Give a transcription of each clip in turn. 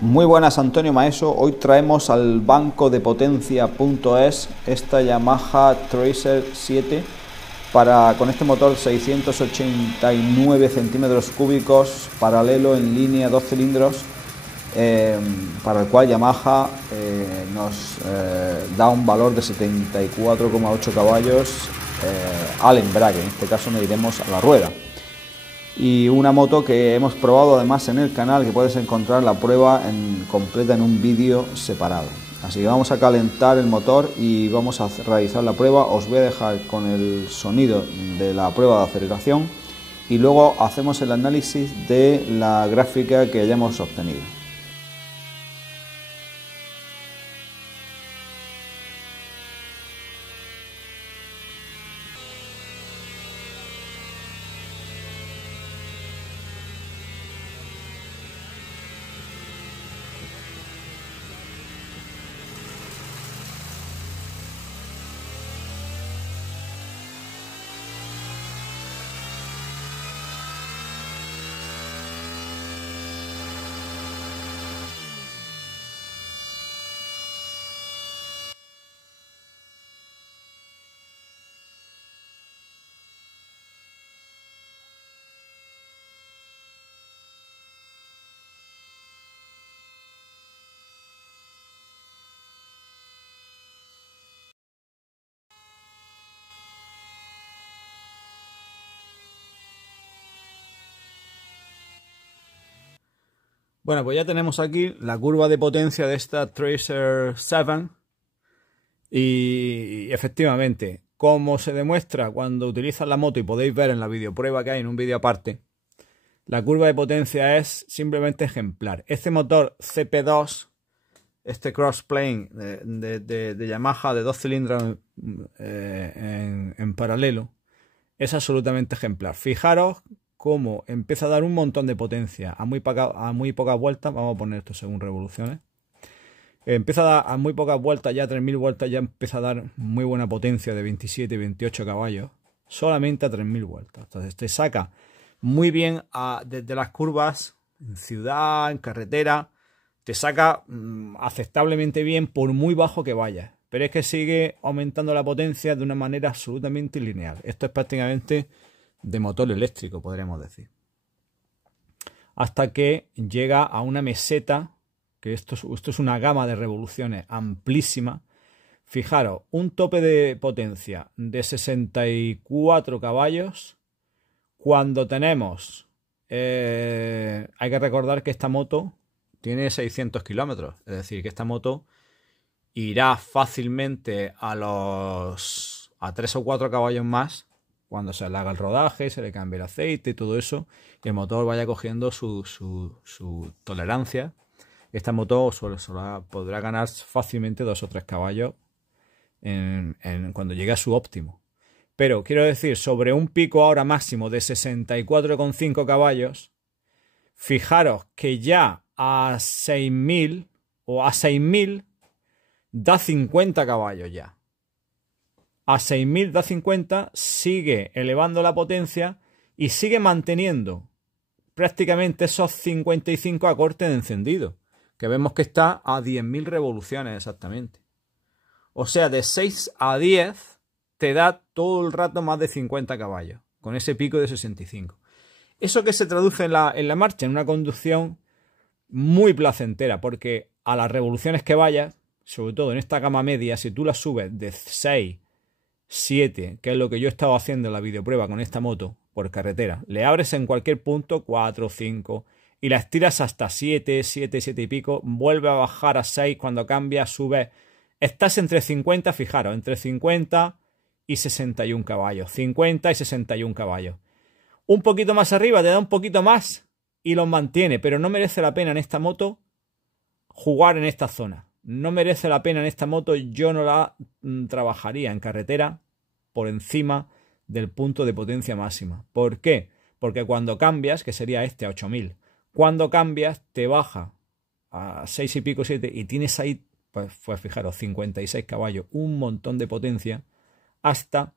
Muy buenas, Antonio Maeso. Hoy traemos al bancodepotencia.es esta Yamaha Tracer 7 con este motor 689 centímetros cúbicos, paralelo en línea, 2 cilindros, para el cual Yamaha nos da un valor de 74,8 caballos al embrague. En este caso nos iremos a la rueda. Y una moto que hemos probado además en el canal, que puedes encontrar la prueba completa en un vídeo separado. Así que vamos a calentar el motor y vamos a realizar la prueba. Os voy a dejar con el sonido de la prueba de aceleración y luego hacemos el análisis de la gráfica que hayamos obtenido. Bueno, pues ya tenemos aquí la curva de potencia de esta Tracer 7 y efectivamente, como se demuestra cuando utilizas la moto y podéis ver en la videoprueba que hay en un vídeo aparte, la curva de potencia es simplemente ejemplar. Este motor CP2, este crossplane de Yamaha de 2 cilindros en paralelo, es absolutamente ejemplar. Fijaros cómo empieza a dar un montón de potencia a muy pocas vueltas. Vamos a poner esto según revoluciones. Empieza a dar a muy pocas vueltas, ya 3000 vueltas, ya empieza a dar muy buena potencia de 27 y 28 caballos, solamente a 3000 vueltas. Entonces te saca muy bien desde las curvas, en ciudad, en carretera, te saca aceptablemente bien por muy bajo que vayas. Pero es que sigue aumentando la potencia de una manera absolutamente lineal. Esto es prácticamente de motor eléctrico, podríamos decir. Hasta que llega a una meseta, que esto es una gama de revoluciones amplísima. Fijaros, un tope de potencia de 64 caballos. Cuando tenemos, hay que recordar que esta moto tiene 600 kilómetros. Es decir, que esta moto irá fácilmente a 3 o 4 caballos más cuando se le haga el rodaje, se le cambie el aceite y todo eso, y el motor vaya cogiendo su tolerancia. Esta moto podrá ganar fácilmente 2 o 3 caballos cuando llegue a su óptimo. Pero quiero decir, sobre un pico ahora máximo de 64,5 caballos, fijaros que ya a 6000 o a 6000 da 50 caballos ya. A 6000 da 50, sigue elevando la potencia y sigue manteniendo prácticamente esos 55 a corte de encendido, que vemos que está a 10.000 revoluciones exactamente. O sea, de 6 a 10 te da todo el rato más de 50 caballos, con ese pico de 65. Eso que se traduce en la marcha, en una conducción muy placentera, porque a las revoluciones que vayas, sobre todo en esta gama media, si tú las subes de 6, 7, que es lo que yo estaba haciendo en la videoprueba con esta moto por carretera, le abres en cualquier punto 4, 5 y la estiras hasta 7, 7, 7 y pico, vuelve a bajar a 6, cuando cambia, sube, estás entre 50, fijaros, entre 50 y 61 caballos, 50 y 61 caballos. Un poquito más arriba te da un poquito más y los mantiene, pero no merece la pena en esta moto jugar en esta zona. No merece la pena en esta moto, yo no la trabajaría en carretera por encima del punto de potencia máxima. ¿Por qué? Porque cuando cambias, que sería este a 8000, cuando cambias te baja a 6 y pico, 7 y tienes ahí, pues fijaros, 56 caballos, un montón de potencia hasta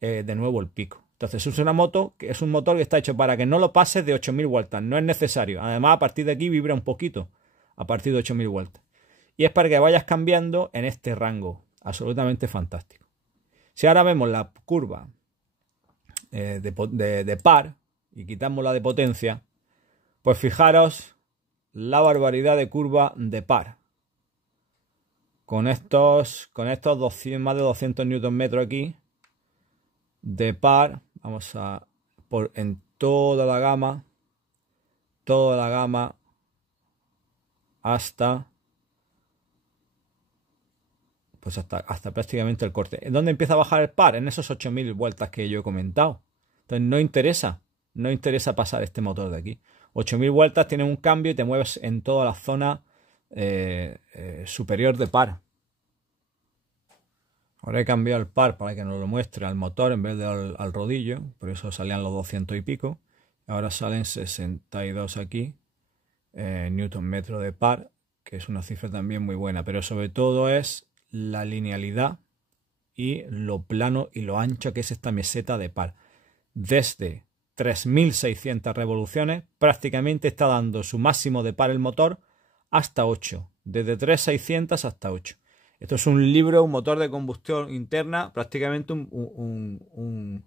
de nuevo el pico. Entonces es una moto que es un motor que está hecho para que no lo pases de 8000 vueltas, no es necesario. Además, a partir de aquí vibra un poquito. a partir de 8000 vueltas. Y es para que vayas cambiando en este rango. Absolutamente fantástico. Si ahora vemos la curva de par y quitamos la de potencia, pues fijaros la barbaridad de curva de par. Con estos 200, más de 200 Nm aquí de par, vamos a en toda la gama hasta pues hasta prácticamente el corte. ¿En dónde empieza a bajar el par? En esos 8000 vueltas que yo he comentado. Entonces no interesa pasar este motor de aquí. 8000 vueltas tiene un cambio y te mueves en toda la zona superior de par. Ahora he cambiado el par para que nos lo muestre al motor en vez de al rodillo, por eso salían los 200 y pico. Ahora salen 62 aquí, newton metro de par, que es una cifra también muy buena, pero sobre todo es la linealidad y lo plano y lo ancho que es esta meseta de par. Desde 3600 revoluciones prácticamente está dando su máximo de par el motor hasta 8, desde 3600 hasta 8. Esto es un libro, un motor de combustión interna, prácticamente un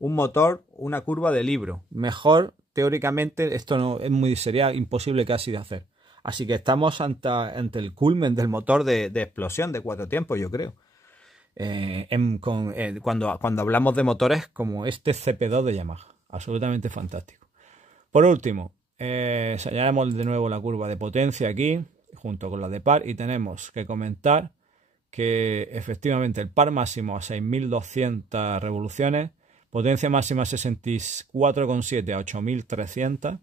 motor, una curva de libro. Mejor, teóricamente, esto no es sería imposible casi de hacer. Así que estamos ante el culmen del motor de explosión de 4 tiempos, yo creo. Cuando hablamos de motores como este CP2 de Yamaha. Absolutamente fantástico. Por último, señalamos de nuevo la curva de potencia aquí, junto con la de par, y tenemos que comentar que efectivamente el par máximo a 6200 revoluciones, potencia máxima 64,7 a 8300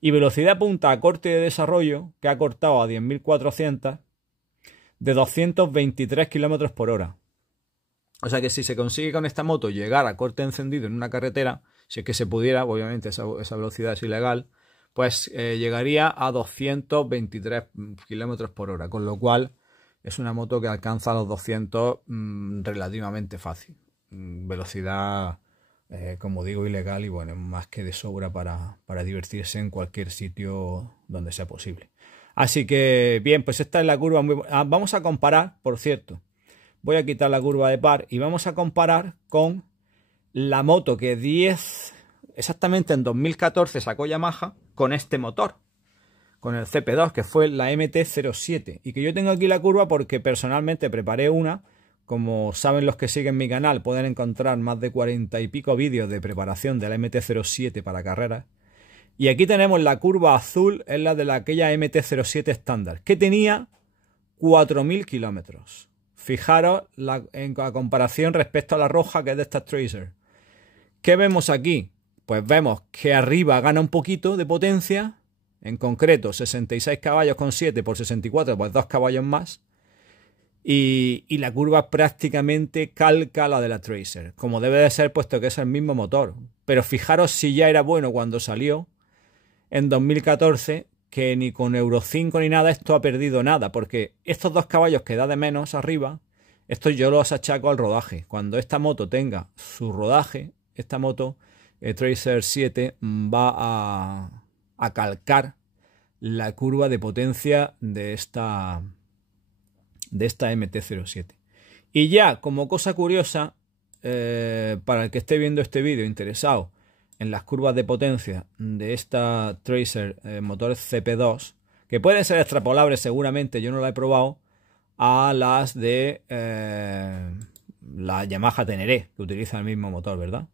y velocidad punta a corte de desarrollo que ha cortado a 10.400 de 223 km por hora. O sea que si se consigue con esta moto llegar a corte encendido en una carretera, si es que se pudiera, obviamente esa velocidad es ilegal, pues llegaría a 223 km por hora, con lo cual es una moto que alcanza los 200 relativamente fácil. Velocidad, como digo, ilegal y bueno, más que de sobra para divertirse en cualquier sitio donde sea posible. Así que bien, pues esta es la curva. Vamos a comparar, por cierto, voy a quitar la curva de par y vamos a comparar con la moto que exactamente en 2014 sacó Yamaha con este motor, con el CP2, que fue la MT-07, y que yo tengo aquí la curva porque personalmente preparé una. Como saben los que siguen mi canal, pueden encontrar más de 40 y pico vídeos de preparación de la MT-07 para carreras. Y aquí tenemos la curva azul, es la de aquella MT-07 estándar, que tenía 4000 kilómetros. Fijaros en la comparación respecto a la roja, que es de esta Tracer. ¿Qué vemos aquí? Pues vemos que arriba gana un poquito de potencia. En concreto, 66 caballos con 7 por 64, pues 2 caballos más. Y la curva prácticamente calca la de la Tracer, como debe de ser, puesto que es el mismo motor. Pero fijaros si ya era bueno cuando salió en 2014, que ni con Euro 5 ni nada esto ha perdido nada, porque estos 2 caballos que da de menos arriba, esto yo los achaco al rodaje. Cuando esta moto tenga su rodaje, esta moto Tracer 7 va a calcar la curva de potencia de esta MT-07. Y ya como cosa curiosa, para el que esté viendo este vídeo interesado en las curvas de potencia de esta Tracer motor CP2, que pueden ser extrapolables seguramente, yo no la he probado, a las de la Yamaha Teneré, que utiliza el mismo motor, ¿verdad?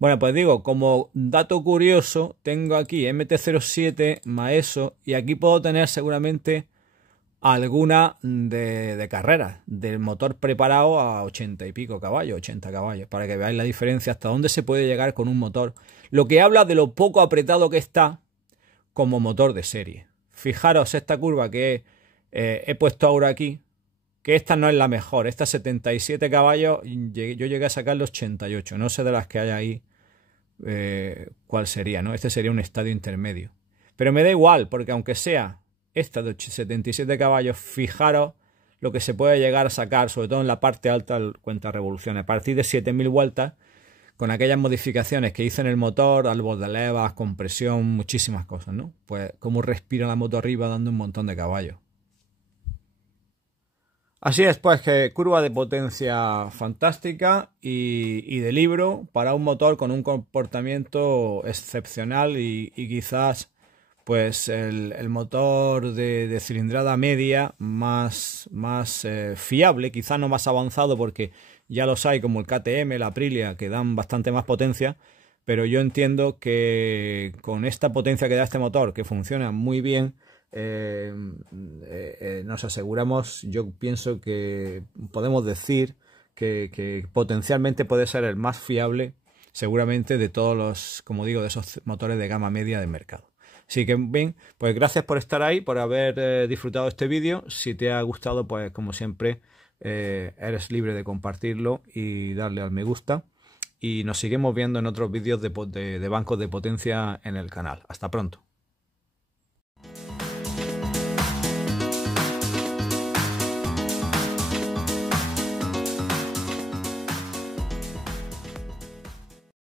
Bueno, pues digo, como dato curioso, tengo aquí MT-07 Maeso y aquí puedo tener seguramente alguna de carreras del motor preparado a 80 y pico caballos, 80 caballos, para que veáis la diferencia hasta dónde se puede llegar con un motor, lo que habla de lo poco apretado que está como motor de serie. Fijaros esta curva que he puesto ahora aquí, que esta no es la mejor, esta 77 caballos, yo llegué a sacar los 88, no sé de las que hay ahí cuál sería, ¿no? Este sería un estadio intermedio, pero me da igual, porque aunque sea esta de 77 caballos, fijaros lo que se puede llegar a sacar, sobre todo en la parte alta del cuenta revoluciones, a partir de 7000 vueltas, con aquellas modificaciones que hice en el motor, árbol de levas, compresión, muchísimas cosas, ¿no? Pues cómo respira la moto arriba dando un montón de caballos. Así es, pues, que curva de potencia fantástica y de libro para un motor con un comportamiento excepcional y quizás pues el motor de cilindrada media más fiable, quizás no más avanzado porque ya los hay como el KTM, la Aprilia, que dan bastante más potencia, pero yo entiendo que con esta potencia que da este motor, que funciona muy bien, nos aseguramos, yo pienso que podemos decir que potencialmente puede ser el más fiable seguramente de todos los, como digo, de esos motores de gama media del mercado. Así que bien, pues gracias por estar ahí, por haber disfrutado este vídeo. Si te ha gustado, pues como siempre, eres libre de compartirlo y darle al me gusta. Y nos seguimos viendo en otros vídeos de bancos de potencia en el canal. Hasta pronto.